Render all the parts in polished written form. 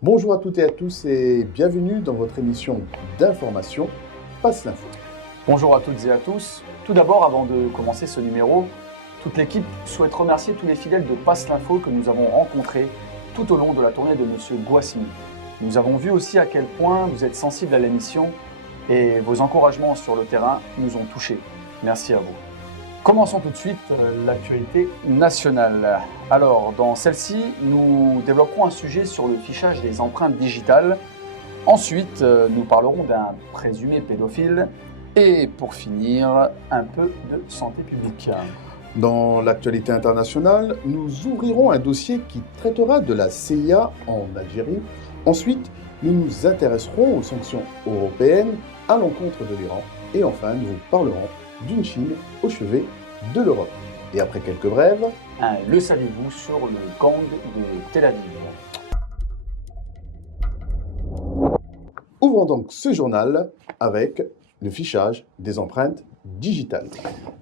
Bonjour à toutes et à tous et bienvenue dans votre émission d'information Passe l'info. Bonjour à toutes et à tous. Tout d'abord, avant de commencer ce numéro, toute l'équipe souhaite remercier tous les fidèles de Passe l'Info que nous avons rencontrés tout au long de la tournée de Monsieur Guassini. Nous avons vu aussi à quel point vous êtes sensibles à l'émission et vos encouragements sur le terrain nous ont touchés. Merci à vous. Commençons tout de suite l'actualité nationale. Alors, dans celle-ci, nous développerons un sujet sur le fichage des empreintes digitales. Ensuite, nous parlerons d'un présumé pédophile. Et pour finir, un peu de santé publique. Dans l'actualité internationale, nous ouvrirons un dossier qui traitera de la CIA en Algérie. Ensuite, nous nous intéresserons aux sanctions européennes à l'encontre de l'Iran. Et enfin, nous vous parlerons d'une Chine au chevet de l'Europe. Et après quelques brèves, Le saviez-vous sur le gang de Tel Aviv. ouvrons donc ce journal avec le fichage des empreintes digitales.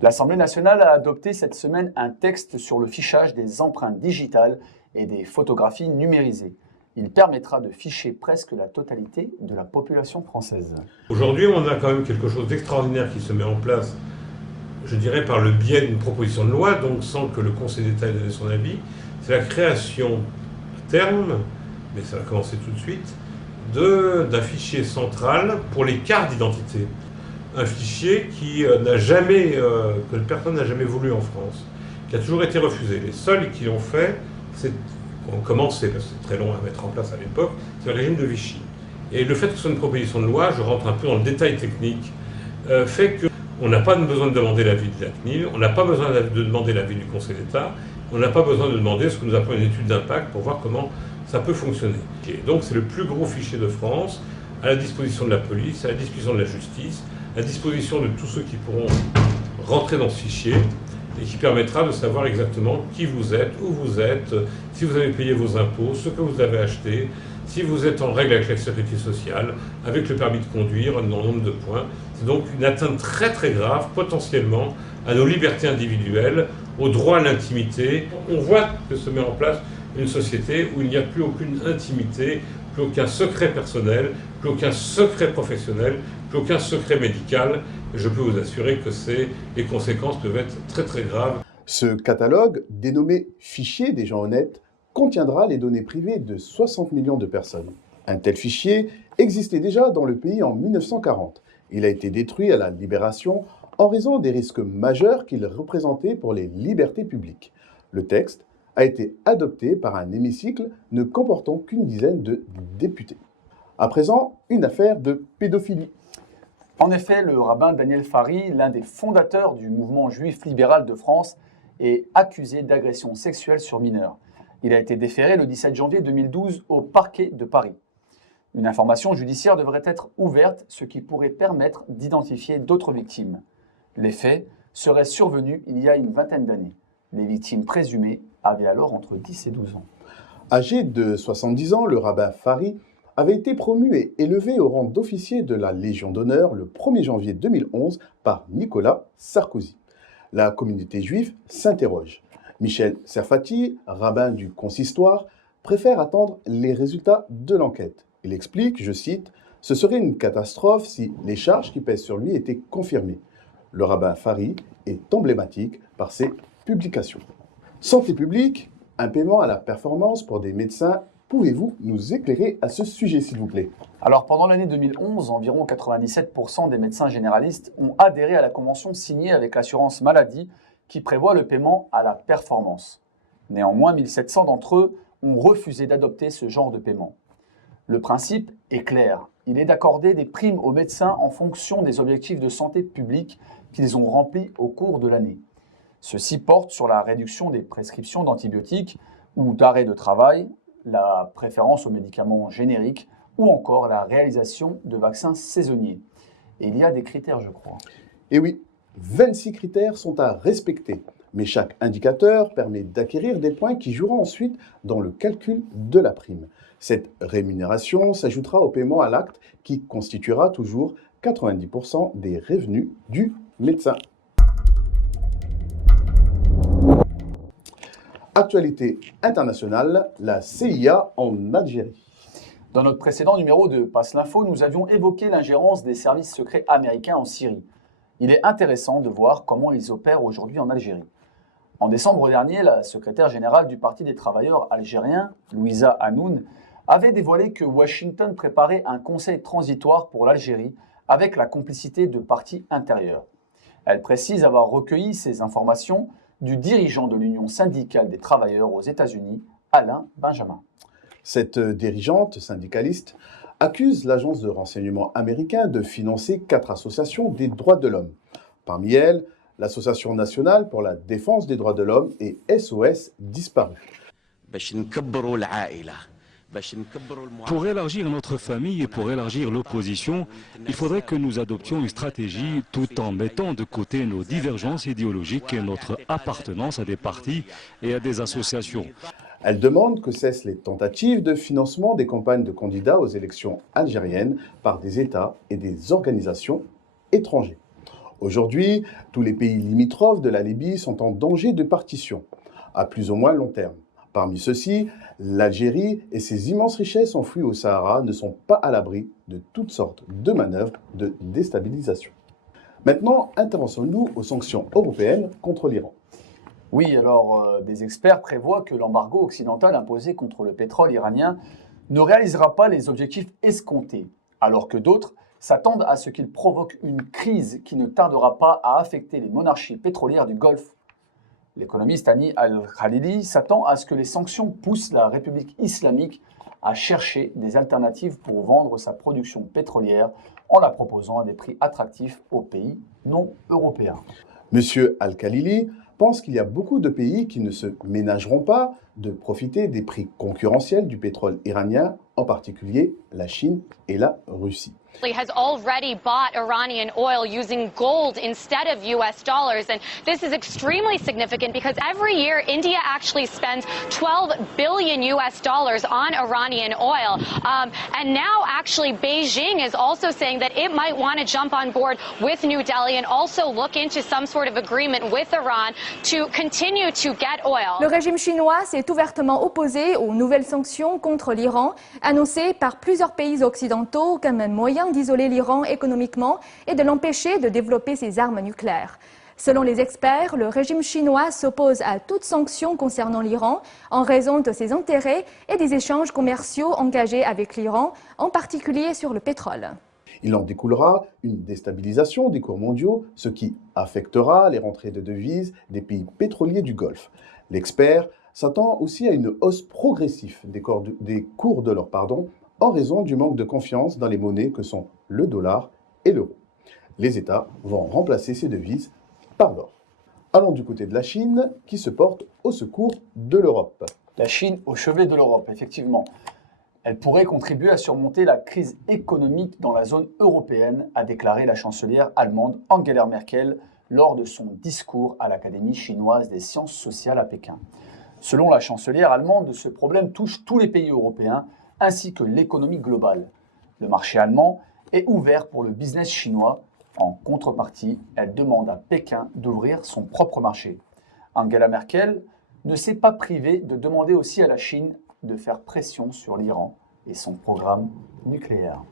L'Assemblée nationale a adopté cette semaine un texte sur le fichage des empreintes digitales et des photographies numérisées. Il permettra de ficher presque la totalité de la population française. Aujourd'hui, on a quand même quelque chose d'extraordinaire qui se met en place, je dirais par le biais d'une proposition de loi, donc sans que le Conseil d'État ait donné son avis. C'est la création à terme, mais ça va commencer tout de suite, d'un fichier central pour les cartes d'identité. Un fichier que personne n'a jamais voulu en France, qui a toujours été refusé. Les seuls qui l'ont fait, ont commencé, parce que c'est très long à mettre en place à l'époque, c'est le régime de Vichy. Et le fait que ce soit une proposition de loi, je rentre un peu dans le détail technique, fait qu'on n'a pas besoin de demander l'avis de la CNIL, on n'a pas besoin de demander l'avis du Conseil d'État, on n'a pas besoin de demander ce que nous appelons une étude d'impact pour voir comment ça peut fonctionner. Et donc c'est le plus gros fichier de France, à la disposition de la police, à la disposition de la justice, à la disposition de tous ceux qui pourront rentrer dans ce fichier, et qui permettra de savoir exactement qui vous êtes, où vous êtes, si vous avez payé vos impôts, ce que vous avez acheté, si vous êtes en règle avec la sécurité sociale, avec le permis de conduire, un nombre de points. C'est donc une atteinte très très grave, potentiellement, à nos libertés individuelles, au droit à l'intimité. On voit que se met en place une société où il n'y a plus aucune intimité, plus aucun secret personnel, plus aucun secret professionnel, plus aucun secret médical. Je peux vous assurer que les conséquences peuvent être très très graves. Ce catalogue, dénommé Fichier des gens honnêtes, contiendra les données privées de 60 millions de personnes. Un tel fichier existait déjà dans le pays en 1940. Il a été détruit à la Libération en raison des risques majeurs qu'il représentait pour les libertés publiques. Le texte a été adopté par un hémicycle ne comportant qu'une dizaine de députés. À présent, une affaire de pédophilie. En effet, le rabbin Daniel Fari, l'un des fondateurs du mouvement juif libéral de France, est accusé d'agression sexuelle sur mineurs. Il a été déféré le 17 janvier 2012 au parquet de Paris. Une information judiciaire devrait être ouverte, ce qui pourrait permettre d'identifier d'autres victimes. Les faits seraient survenus il y a une vingtaine d'années. Les victimes présumées avaient alors entre 10 et 12 ans. Âgé de 70 ans, le rabbin Fari avait été promu et élevé au rang d'officier de la Légion d'honneur le 1er janvier 2011 par Nicolas Sarkozy. La communauté juive s'interroge. Michel Serfati, rabbin du consistoire, préfère attendre les résultats de l'enquête. Il explique, je cite, « Ce serait une catastrophe si les charges qui pèsent sur lui étaient confirmées. » Le rabbin Fari est emblématique par ses publications. Santé publique, un paiement à la performance pour des médecins. Pouvez-vous nous éclairer à ce sujet, s'il vous plaît? Alors, pendant l'année 2011, environ 97% des médecins généralistes ont adhéré à la convention signée avec l'assurance maladie qui prévoit le paiement à la performance. Néanmoins, 1700 d'entre eux ont refusé d'adopter ce genre de paiement. Le principe est clair. Il est d'accorder des primes aux médecins en fonction des objectifs de santé publique qu'ils ont remplis au cours de l'année. Ceux-ci portent sur la réduction des prescriptions d'antibiotiques ou d'arrêt de travail, la préférence aux médicaments génériques ou encore la réalisation de vaccins saisonniers. Et il y a des critères, je crois. Et oui, 26 critères sont à respecter, mais chaque indicateur permet d'acquérir des points qui joueront ensuite dans le calcul de la prime. Cette rémunération s'ajoutera au paiement à l'acte qui constituera toujours 90% des revenus du médecin. Actualité internationale, la CIA en Algérie. Dans notre précédent numéro de Passe l'Info, nous avions évoqué l'ingérence des services secrets américains en Syrie. Il est intéressant de voir comment ils opèrent aujourd'hui en Algérie. En décembre dernier, la secrétaire générale du Parti des travailleurs algériens, Louisa Hanoun, avait dévoilé que Washington préparait un conseil transitoire pour l'Algérie avec la complicité de partis intérieurs. Elle précise avoir recueilli ces informations du dirigeant de l'Union syndicale des travailleurs aux États-Unis, Alain Benjamin. Cette dirigeante syndicaliste accuse l'agence de renseignement américain de financer 4 associations des droits de l'homme. Parmi elles, l'Association nationale pour la défense des droits de l'homme et SOS Disparus. Pour élargir notre famille et pour élargir l'opposition, il faudrait que nous adoptions une stratégie tout en mettant de côté nos divergences idéologiques et notre appartenance à des partis et à des associations. Elle demande que cessent les tentatives de financement des campagnes de candidats aux élections algériennes par des États et des organisations étrangères. Aujourd'hui, tous les pays limitrophes de la Libye sont en danger de partition, à plus ou moins long terme. Parmi ceux-ci, l'Algérie et ses immenses richesses enfouies au Sahara ne sont pas à l'abri de toutes sortes de manœuvres de déstabilisation. Maintenant, intéressons-nous aux sanctions européennes contre l'Iran. Oui, alors des experts prévoient que l'embargo occidental imposé contre le pétrole iranien ne réalisera pas les objectifs escomptés, alors que d'autres s'attendent à ce qu'il provoque une crise qui ne tardera pas à affecter les monarchies pétrolières du Golfe. L'économiste Hani Al-Khalili s'attend à ce que les sanctions poussent la République islamique à chercher des alternatives pour vendre sa production pétrolière en la proposant à des prix attractifs aux pays non européens. Monsieur Al-Khalili pense qu'il y a beaucoup de pays qui ne se ménageront pas de profiter des prix concurrentiels du pétrole iranien, en particulier la Chine et la Russie. Has already bought Iranian oil using gold instead of US dollars. And this is extremely significant because every year India actually spends 12 billion US dollars on Iranian oil. And now actually Beijing is also saying that it might want to jump on board with New Delhi and also look into some sort of agreement with Iran to continue to get oil. Le régime chinois s'est ouvertement opposé aux nouvelles sanctions contre l'Iran, annoncées par plusieurs pays occidentaux comme un moyen d'isoler l'Iran économiquement et de l'empêcher de développer ses armes nucléaires. Selon les experts, le régime chinois s'oppose à toute sanction concernant l'Iran en raison de ses intérêts et des échanges commerciaux engagés avec l'Iran, en particulier sur le pétrole. Il en découlera une déstabilisation des cours mondiaux, ce qui affectera les rentrées de devises des pays pétroliers du Golfe. L'expert s'attend aussi à une hausse progressive des cours de l'or, en raison du manque de confiance dans les monnaies que sont le dollar et l'euro. Les États vont remplacer ces devises par l'or. Allons du côté de la Chine, qui se porte au secours de l'Europe. La Chine au chevet de l'Europe, effectivement. Elle pourrait contribuer à surmonter la crise économique dans la zone européenne, a déclaré la chancelière allemande Angela Merkel lors de son discours à l'Académie chinoise des sciences sociales à Pékin. Selon la chancelière allemande, ce problème touche tous les pays européens, ainsi que l'économie globale. Le marché allemand est ouvert pour le business chinois. En contrepartie, elle demande à Pékin d'ouvrir son propre marché. Angela Merkel ne s'est pas privée de demander aussi à la Chine de faire pression sur l'Iran et son programme nucléaire.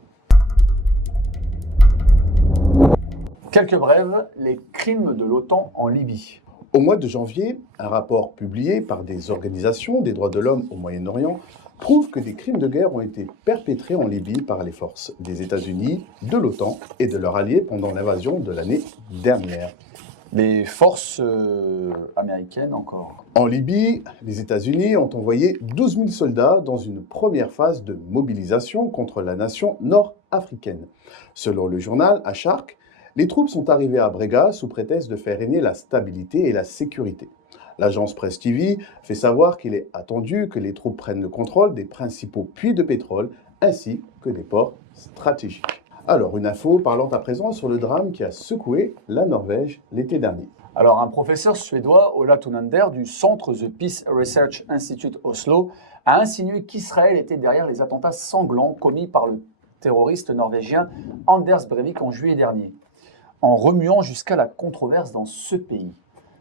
Quelques brèves, les crimes de l'OTAN en Libye. Au mois de janvier, un rapport publié par des organisations des droits de l'homme au Moyen-Orient prouve que des crimes de guerre ont été perpétrés en Libye par les forces des États-Unis, de l'OTAN et de leurs alliés pendant l'invasion de l'année dernière. Les forces américaines encore. En Libye, les États-Unis ont envoyé 12 000 soldats dans une première phase de mobilisation contre la nation nord-africaine. Selon le journal Acharq, les troupes sont arrivées à Brega sous prétexte de faire régner la stabilité et la sécurité. L'agence Presse TV fait savoir qu'il est attendu que les troupes prennent le contrôle des principaux puits de pétrole ainsi que des ports stratégiques. Alors, une info parlant à présent sur le drame qui a secoué la Norvège l'été dernier. Alors, un professeur suédois, Ola Thunander, du centre The Peace Research Institute Oslo, a insinué qu'Israël était derrière les attentats sanglants commis par le terroriste norvégien Anders Breivik en juillet dernier, en remuant jusqu'à la controverse dans ce pays.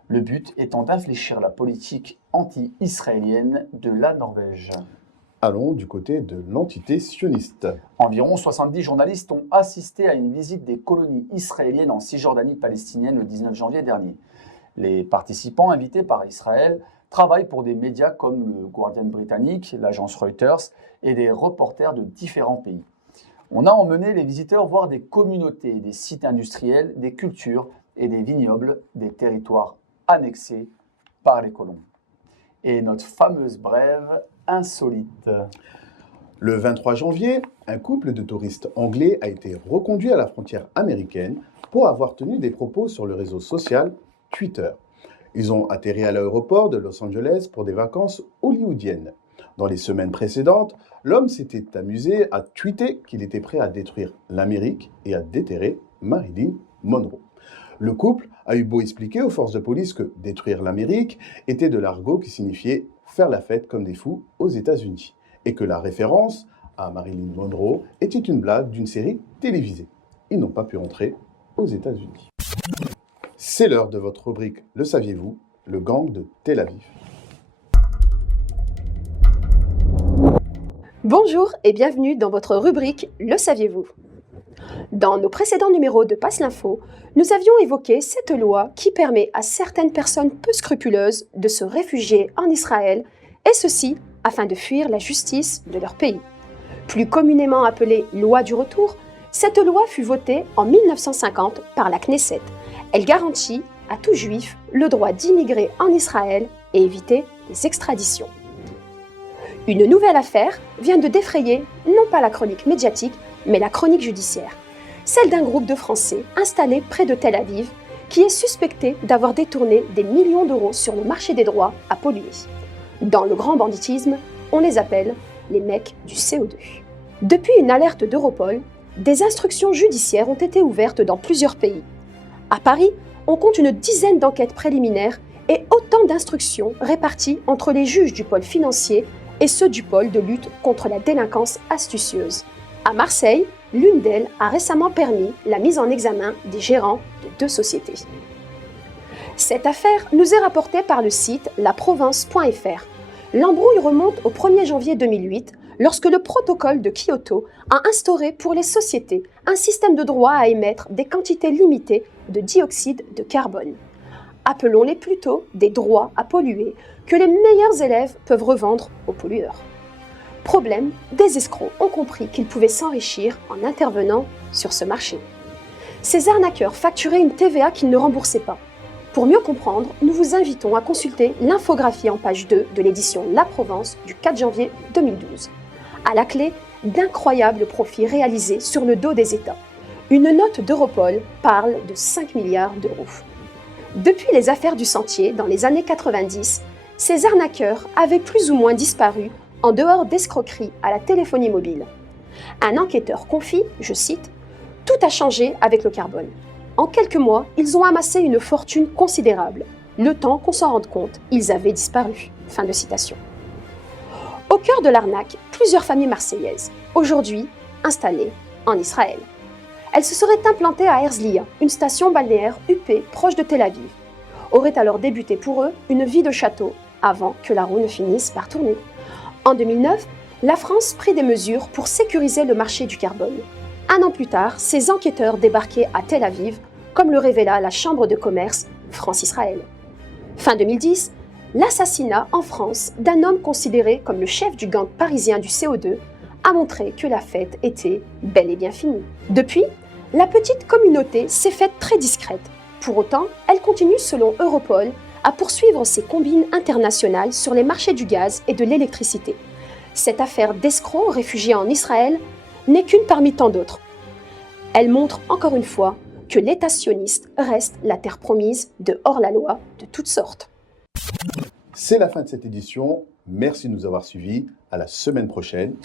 Le but étant d'infléchir la politique anti-israélienne de la Norvège. allons du côté de l'entité sioniste. Environ 70 journalistes ont assisté à une visite des colonies israéliennes en Cisjordanie palestinienne le 19 janvier dernier. Les participants invités par Israël travaillent pour des médias comme le Guardian britannique, l'agence Reuters et des reporters de différents pays. On a emmené les visiteurs voir des communautés, des sites industriels, des cultures et des vignobles, des territoires annexés par les colons. Et notre fameuse brève insolite. Le 23 janvier, un couple de touristes anglais a été reconduit à la frontière américaine pour avoir tenu des propos sur le réseau social Twitter. Ils ont atterri à l'aéroport de Los Angeles pour des vacances hollywoodiennes. Dans les semaines précédentes, l'homme s'était amusé à tweeter qu'il était prêt à détruire l'Amérique et à déterrer Marilyn Monroe. Le couple a eu beau expliquer aux forces de police que détruire l'Amérique était de l'argot qui signifiait faire la fête comme des fous aux États-Unis et que la référence à Marilyn Monroe était une blague d'une série télévisée. Ils n'ont pas pu entrer aux États-Unis. C'est l'heure de votre rubrique Le saviez-vous, le gang de Tel Aviv. Bonjour et bienvenue dans votre rubrique Le saviez-vous. Dans nos précédents numéros de Passe l'Info, nous avions évoqué cette loi qui permet à certaines personnes peu scrupuleuses de se réfugier en Israël, et ceci afin de fuir la justice de leur pays. Plus communément appelée loi du retour, cette loi fut votée en 1950 par la Knesset. Elle garantit à tout juif le droit d'immigrer en Israël et éviter les extraditions. Une nouvelle affaire vient de défrayer non pas la chronique médiatique, mais la chronique judiciaire. Celle d'un groupe de Français installé près de Tel Aviv qui est suspecté d'avoir détourné des millions d'euros sur le marché des droits à polluer. Dans le grand banditisme, on les appelle les mecs du CO2. Depuis une alerte d'Europol, des instructions judiciaires ont été ouvertes dans plusieurs pays. À Paris, on compte une dizaine d'enquêtes préliminaires et autant d'instructions réparties entre les juges du pôle financier et ceux du pôle de lutte contre la délinquance astucieuse. À Marseille, l'une d'elles a récemment permis la mise en examen des gérants de 2 sociétés. Cette affaire nous est rapportée par le site laprovence.fr. L'embrouille remonte au 1er janvier 2008, lorsque le protocole de Kyoto a instauré pour les sociétés un système de droit à émettre des quantités limitées de dioxyde de carbone. Appelons-les plutôt des droits à polluer que les meilleurs élèves peuvent revendre aux pollueurs. Problème, des escrocs ont compris qu'ils pouvaient s'enrichir en intervenant sur ce marché. Ces arnaqueurs facturaient une TVA qu'ils ne remboursaient pas. Pour mieux comprendre, nous vous invitons à consulter l'infographie en page 2 de l'édition La Provence du 4 janvier 2012. À la clé, d'incroyables profits réalisés sur le dos des États. Une note d'Europol parle de 5 milliards d'euros. Depuis les affaires du Sentier, dans les années 90, ces arnaqueurs avaient plus ou moins disparu en dehors d'escroqueries à la téléphonie mobile. Un enquêteur confie, je cite, « Tout a changé avec le carbone. En quelques mois, ils ont amassé une fortune considérable. Le temps qu'on s'en rende compte, ils avaient disparu. » Fin de citation. Au cœur de l'arnaque, plusieurs familles marseillaises, aujourd'hui installées en Israël. Elles se seraient implantées à Herzliya, une station balnéaire huppée proche de Tel Aviv. Aurait alors débuté pour eux une vie de château avant que la roue ne finisse par tourner. En 2009, la France prit des mesures pour sécuriser le marché du carbone. Un an plus tard, ces enquêteurs débarquaient à Tel Aviv, comme le révéla la Chambre de commerce France-Israël. Fin 2010, l'assassinat en France d'un homme considéré comme le chef du gang parisien du CO2 a montré que la fête était bel et bien finie. Depuis, la petite communauté s'est faite très discrète. Pour autant, elle continue, selon Europol, à poursuivre ses combines internationales sur les marchés du gaz et de l'électricité. Cette affaire d'escrocs réfugiés en Israël n'est qu'une parmi tant d'autres. Elle montre encore une fois que l'État sioniste reste la terre promise de hors-la-loi de toutes sortes. C'est la fin de cette édition. Merci de nous avoir suivis. À la semaine prochaine.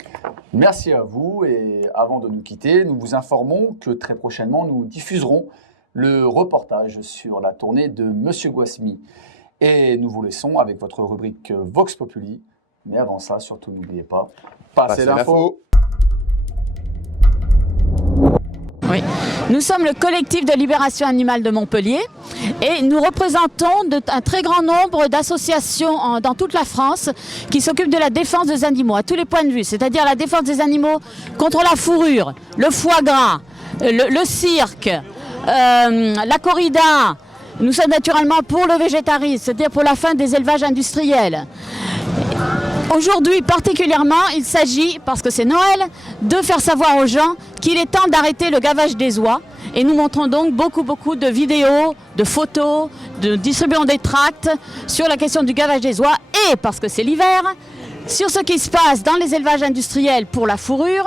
Merci à vous et avant de nous quitter, nous vous informons que très prochainement nous diffuserons le reportage sur la tournée de Monsieur Guasmi. Et nous vous laissons avec votre rubrique Vox Populi. Mais avant ça, surtout n'oubliez pas, passez l'info. Oui, Nous sommes le collectif de libération animale de Montpellier et nous représentons un très grand nombre d'associations dans toute la France qui s'occupent de la défense des animaux à tous les points de vue, c'est-à-dire la défense des animaux contre la fourrure, le foie gras, le cirque, la corrida. Nous sommes naturellement pour le végétarisme, c'est-à-dire pour la fin des élevages industriels. Aujourd'hui particulièrement, il s'agit, parce que c'est Noël, de faire savoir aux gens qu'il est temps d'arrêter le gavage des oies. Et nous montrons donc beaucoup de vidéos, de photos, de distribution des tracts sur la question du gavage des oies et, parce que c'est l'hiver, sur ce qui se passe dans les élevages industriels pour la fourrure,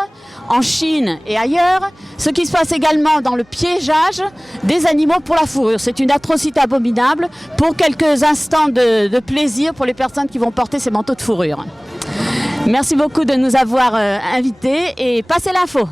en Chine et ailleurs, ce qui se passe également dans le piégeage des animaux pour la fourrure. C'est une atrocité abominable pour quelques instants de plaisir pour les personnes qui vont porter ces manteaux de fourrure. Merci beaucoup de nous avoir invités et passez l'info.